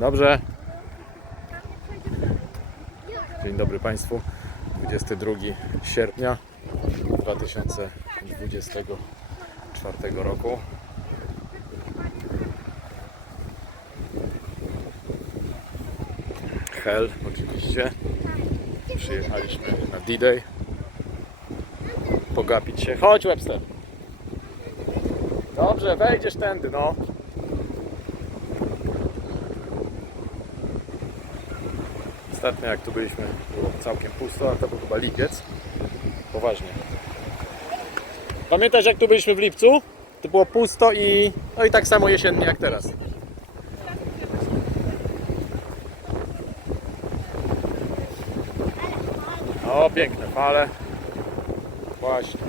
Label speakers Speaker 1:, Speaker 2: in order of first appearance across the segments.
Speaker 1: Dobrze. Dzień dobry Państwu. 22 sierpnia 2024 roku. Hell, oczywiście. Przyjechaliśmy na D-Day. Pogapić się. Chodź Webster. Dobrze, wejdziesz tędy, no. Ostatnio jak tu byliśmy było całkiem pusto, a to był chyba lipiec. Poważnie. Pamiętasz jak tu byliśmy w lipcu? To było pusto i no i tak samo jesiennie jak teraz. O, piękne fale. Właśnie.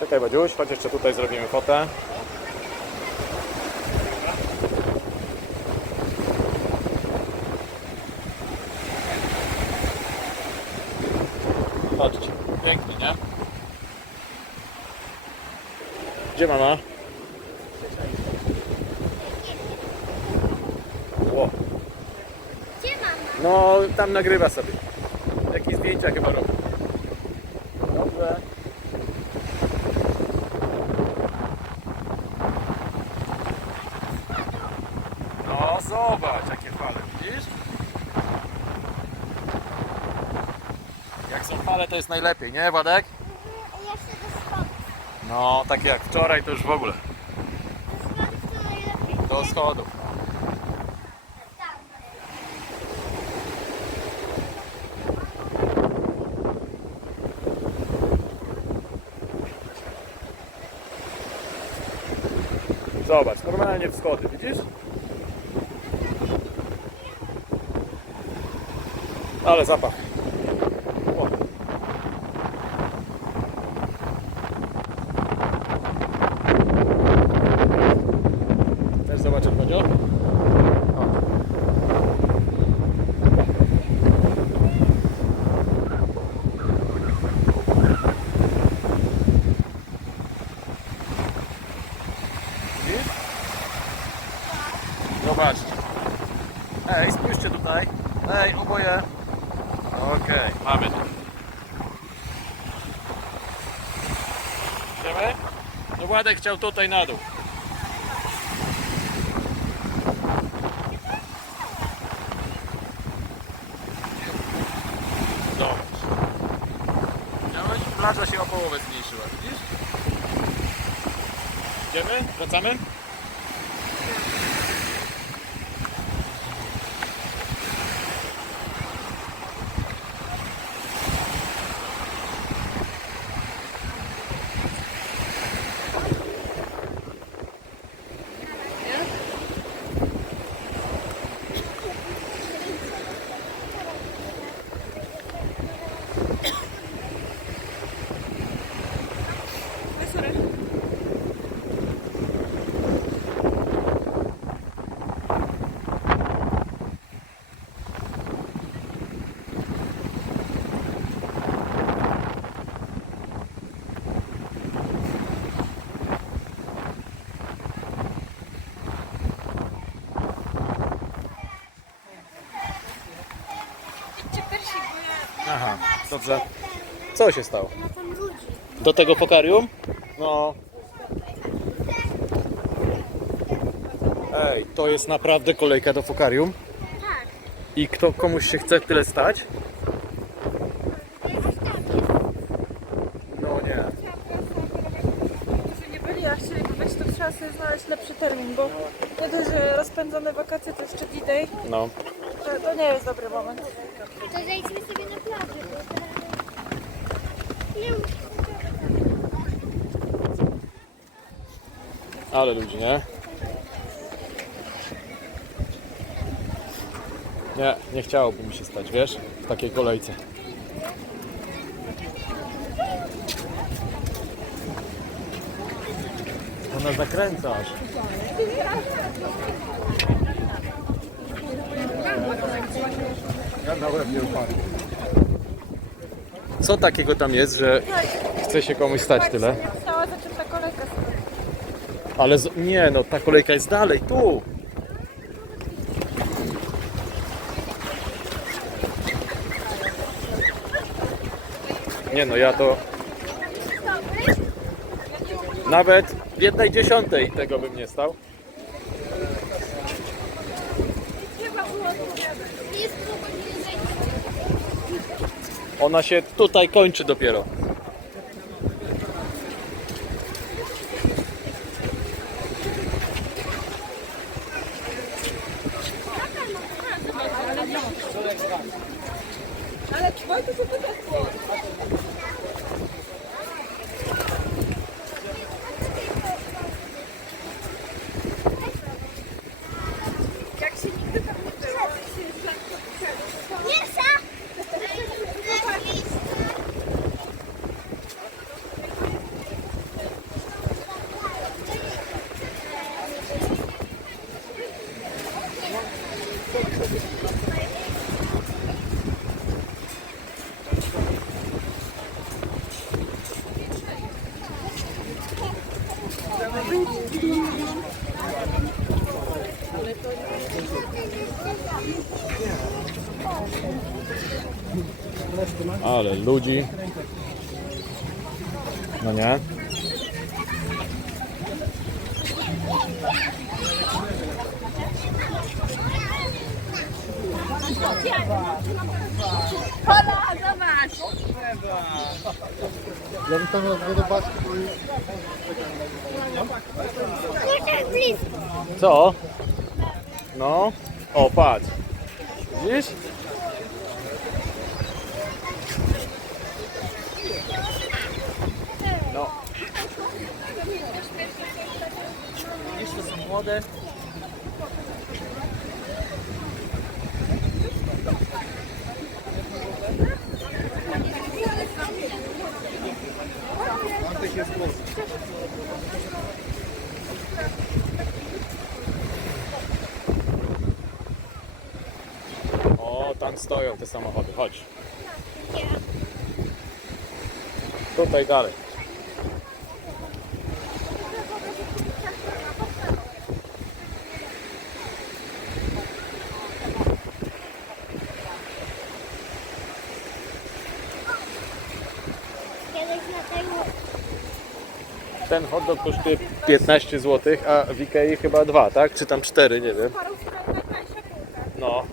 Speaker 1: Czekaj Badziuś, chodź jeszcze tutaj zrobimy fotę. Gdzie mama? Ło.
Speaker 2: Gdzie mama?
Speaker 1: No, tam nagrywa sobie. Jakieś zdjęcia chyba robi. Dobrze. No, zobacz, jakie fale, widzisz? Jak są fale, to jest najlepiej, nie, Wadek? No, takie jak wczoraj, to już w ogóle.
Speaker 2: Do schodów. Tak.
Speaker 1: Zobacz, normalnie w schody, widzisz? Ale zapach. O. Chcesz zobaczyć, Bonio? O. Widzisz? Zobaczcie. Ej, spójrzcie tutaj. Ej, oboje. Okej, mamy to. Idziemy? No Władek chciał tutaj na dół. Plaża się o połowę zmniejszyła, widzisz? Idziemy? Wracamy?
Speaker 2: Idźcie pierwsi, bo ja...
Speaker 1: Aha, dobrze. Co się stało? Do tego fokarium? No. Ej, to jest naprawdę kolejka do fokarium.
Speaker 2: Tak.
Speaker 1: I kto komuś się chce tyle stać? No nie.
Speaker 3: którzy nie byli, a chcieliby być, to trzeba sobie znaleźć lepszy termin, bo dość, że rozpędzone wakacje to jeszcze D-Day,
Speaker 1: No.
Speaker 3: to, to nie jest dobry moment.
Speaker 2: To zejdźmy sobie na plażę,
Speaker 1: Ale ludzi, nie? Nie, nie chciałoby mi się stać, wiesz? W takiej kolejce. Ona zakręca aż. Ja na łeb nie upadł. Co takiego tam jest, że chce się komuś stać tyle?
Speaker 3: Stała zaczęta kolejka.
Speaker 1: Ale z... nie no, ta kolejka jest dalej, tu. Nie no, ja to... Nawet w jednej dziesiątej tego bym nie stał. Ona się tutaj kończy dopiero.
Speaker 3: Ale
Speaker 1: ludzi. No nie?
Speaker 2: Pola, zobacz!
Speaker 4: Ja bym tam zobaczył,
Speaker 2: blisko.
Speaker 1: Co? No. O, patrz. Widzisz? No. Widzisz, to są młode. O, tam stoją te samochody. Chodź. Tutaj dalej. Ten hot dog kosztuje 15 zł, a w Ikei chyba 2, tak? Czy tam 4, nie wiem. No.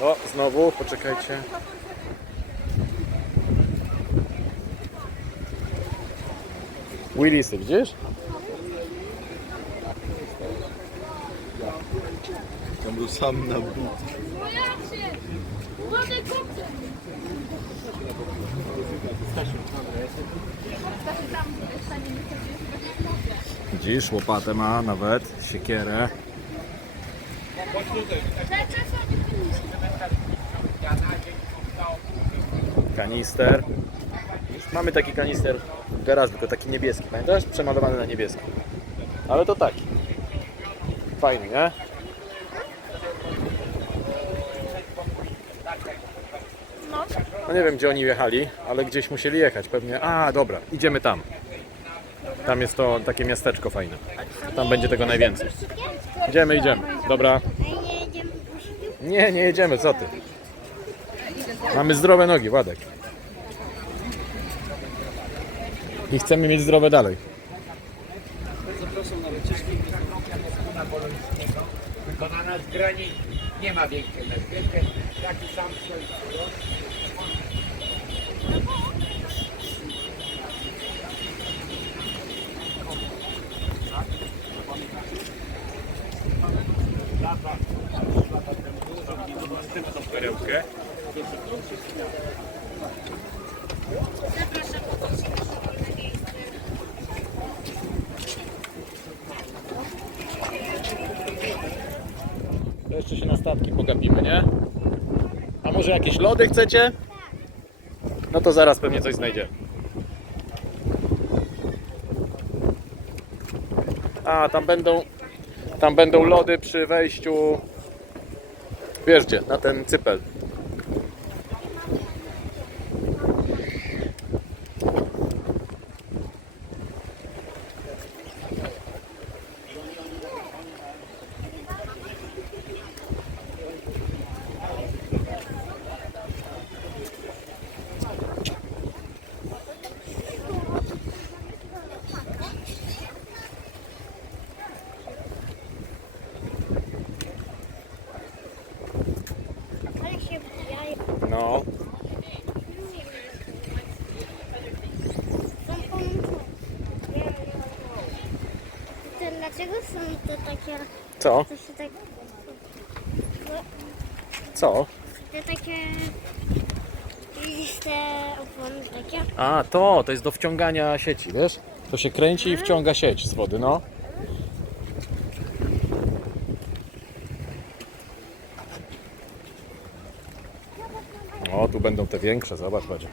Speaker 1: O, znowu, poczekajcie. Willisy, widzisz?
Speaker 4: tam był sam na but.
Speaker 2: Młody!
Speaker 1: Widzisz, łopatę ma nawet, siekierę. Kanister. Mamy taki kanister w garażu, tylko taki niebieski, pamiętasz? Przemalowany na niebieski. Ale to taki. Fajny, nie? No nie wiem gdzie oni jechali, ale gdzieś musieli jechać pewnie. A, dobra, idziemy tam. Tam jest to takie miasteczko fajne. Tam będzie tego najwięcej. Idziemy, idziemy. Dobra.
Speaker 2: Nie?
Speaker 1: Nie, jedziemy, co ty? Mamy zdrowe nogi, Władek. I chcemy mieć zdrowe dalej.
Speaker 5: wykonana z granit. Nie ma większej mezgety. Taki sam stoi.
Speaker 1: To jeszcze się na statki pogapimy, nie? A może jakieś lody chcecie? No to zaraz pewnie coś znajdziemy. A, tam będą, tam będą lody przy wejściu, wiesz gdzie, na ten cypel. No.
Speaker 2: Są dlaczego są to takie...
Speaker 1: Co?
Speaker 2: To tak-
Speaker 1: Co?
Speaker 2: Te takie... Takie.
Speaker 1: A, to, to jest do wciągania sieci, wiesz? To się kręci i wciąga sieć z wody, no. O, tu będą te większe, zobacz, będzie.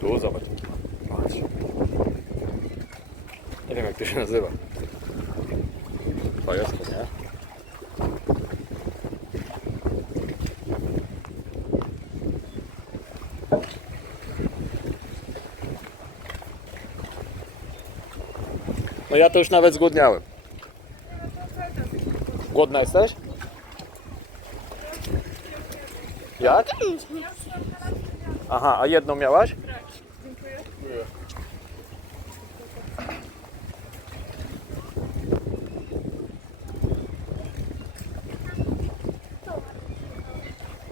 Speaker 1: Tu zobacz. Patrz. Nie wiem jak to się nazywa. To jest to, nie? No ja to już nawet zgłodniałem. Głodna jesteś? Jak? Aha, a jedną miałaś?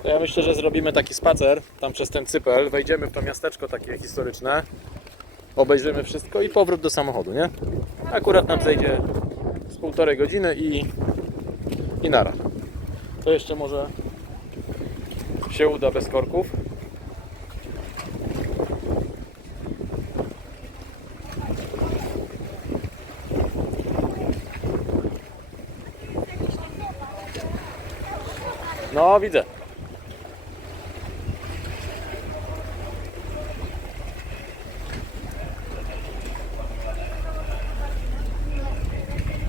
Speaker 1: To ja myślę, że zrobimy taki spacer tam przez ten cypel, wejdziemy w to miasteczko takie historyczne, obejrzymy wszystko i powrót do samochodu, nie? Akurat nam zejdzie z półtorej godziny i, i nara. To jeszcze może się uda bez korków. No, widzę.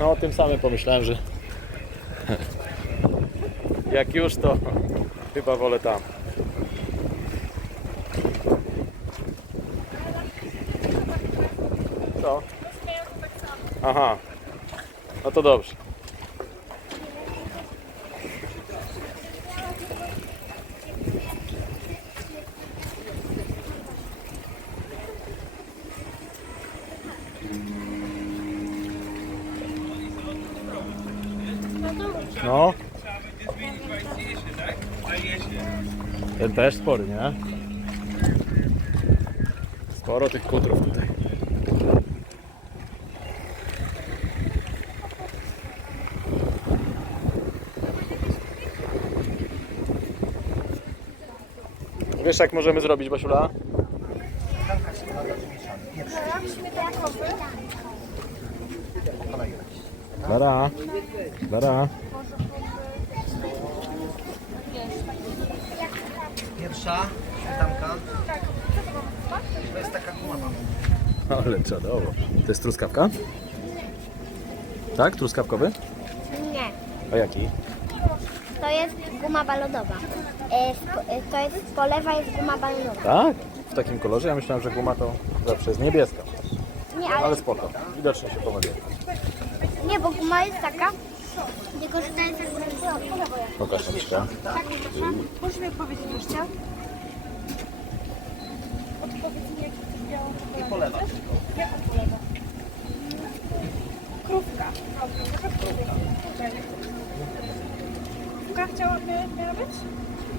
Speaker 1: No, o tym samym pomyślałem, że jak już to chyba wolę tam. Co? Aha. No to dobrze. No. Ten też spory, nie? Sporo tych kutrów tutaj. Wiesz jak możemy zrobić, Basiula? Dara. Dara.
Speaker 6: Pierwsza śmietanka. To jest taka guma.
Speaker 1: Ale czadowo. To jest truskawka? Tak? Truskawkowy?
Speaker 2: Nie,
Speaker 1: A jaki?
Speaker 2: to jest guma balonowa. E, e, To jest, po lewa jest guma balonowa.
Speaker 1: Tak? W takim kolorze? Ja myślałem, że guma to zawsze jest niebieska.
Speaker 2: Nie,
Speaker 1: Ale
Speaker 2: ale
Speaker 1: spoko. Widocznie się pomyliłem.
Speaker 2: Nie, bo guma jest taka, tylko że ta jest jak
Speaker 1: Pokaż rączkę.
Speaker 3: Możesz mi odpowiedzieć jeszcze? Odpowiedz mi, jaki to białą
Speaker 6: I po lewa.
Speaker 3: Jaką polewę? Krówka. Krówka. Chciałaby, miała być?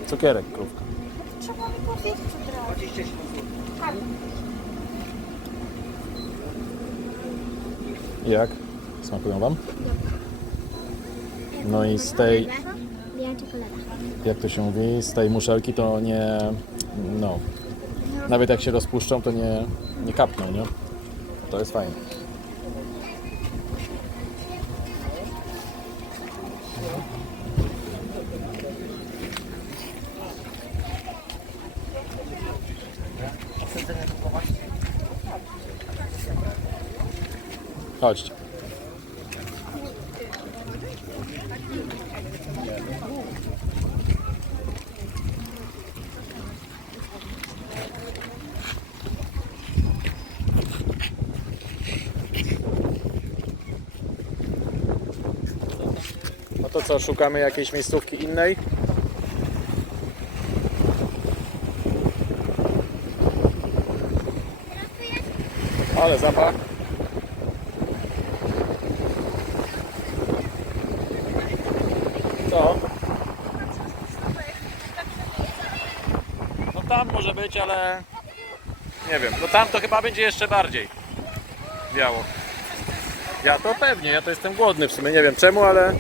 Speaker 1: Cukierek, krówka.
Speaker 3: Trzeba mi powiedzieć od razu.
Speaker 6: 27 zł.
Speaker 3: Tak.
Speaker 1: Jak? Smakują Wam? No i z tej, jak to się mówi, z tej muszelki to nie, no, nawet jak się rozpuszczą, to nie, nie kapną, nie? To jest fajne. Chodźcie. co, szukamy jakiejś miejscówki innej? Ale zapach. Co? No tam może być, ale nie wiem. No tam to chyba będzie jeszcze bardziej biało. Ja to pewnie, ja to jestem głodny w sumie, nie wiem czemu, ale